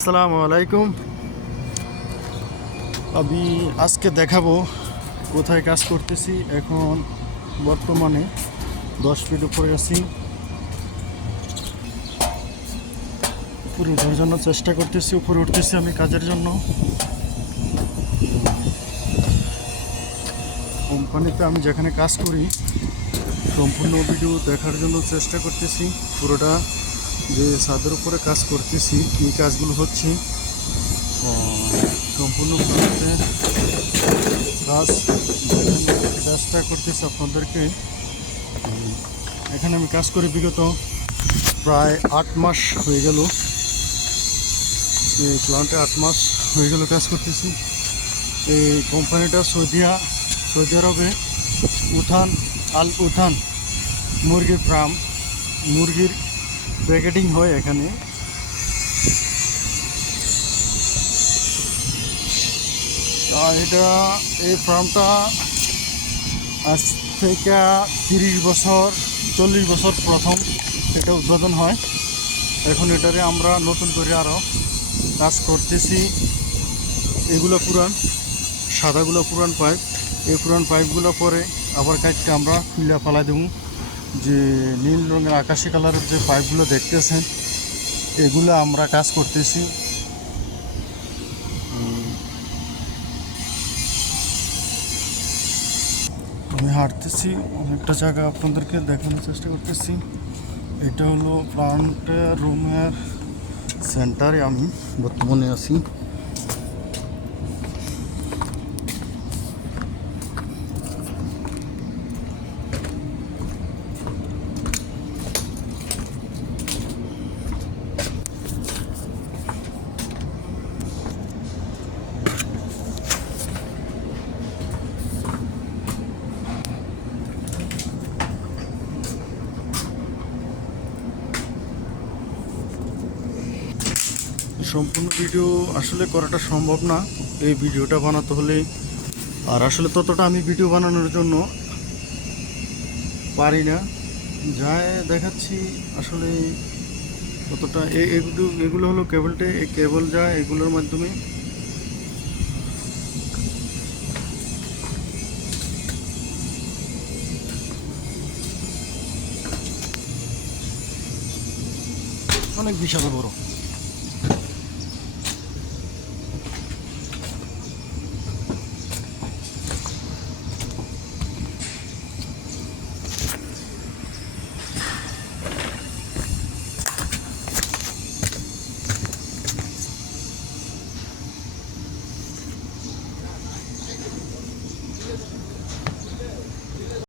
আসসালামু আলাইকুম। আমি আজকে দেখাবো কোথায় কাজ করতেছি। এখন বর্তমানে 10 ফিট উপরে আছি। উপরে ওঠার জন্য চেষ্টা করতেছি, উপরে উঠতেছি আমি কাজের জন্য। কোম্পানিতে আমি যেখানে কাজ করি সম্পূর্ণ ভিডিও দেখার জন্য চেষ্টা করতেছি। পুরোটা যে ছাদের উপরে কাজ করতেছি, এই কাজগুলো হচ্ছে সম্পূর্ণ প্রান্তে কাজ দেখানোর চেষ্টা করতেছি আপনাদেরকে। এখানে আমি কাজ করি বিগত প্রায় 8 মাস হয়ে গেল। এই প্লান্টে 8 মাস হয়ে গেল কাজ করতেছি। এই কোম্পানিটা সৌদি আরবে আল উথান মুরগির ফার্ম, মুরগির প্যাকেটিং হয় এখানে। এই ফার্মটা আজ থেকে 30 বছর 40 বছর প্রথম এটা উদ্বোধন হয়। এখন এটারে আমরা নতুন করে আরও কাজ করতেছি। এগুলো পুরান, সাদাগুলো পুরান পাইপ। এই পুরান পাইপগুলো পরে আবার কাটতে আমরা খুলে ফেলাই দেবো। যে নীল রঙের আকাশি কালারের যে পাইপগুলো দেখতেছেন, এগুলো আমরা কাজ করতেছি। আমি হাঁটতেছি অনেকটা জায়গা আপনাদেরকে দেখানোর চেষ্টা করতেছি। এটা হলো প্লান্ট রুমের সেন্টারে আমি বর্তমানে আছি। সম্পূর্ণ ভিডিও আসলে করাটা সম্ভব না এই ভিডিওটা বানাতে হলে। আর আসলে ততটা আমি ভিডিও বানানোর জন্য পারি না, যাই দেখাচ্ছি আসলে ততটা। এগুলো হলো কেবলটা, এই কেবল যায় এগুলোর মাধ্যমে। অনেক বিশাল বড়।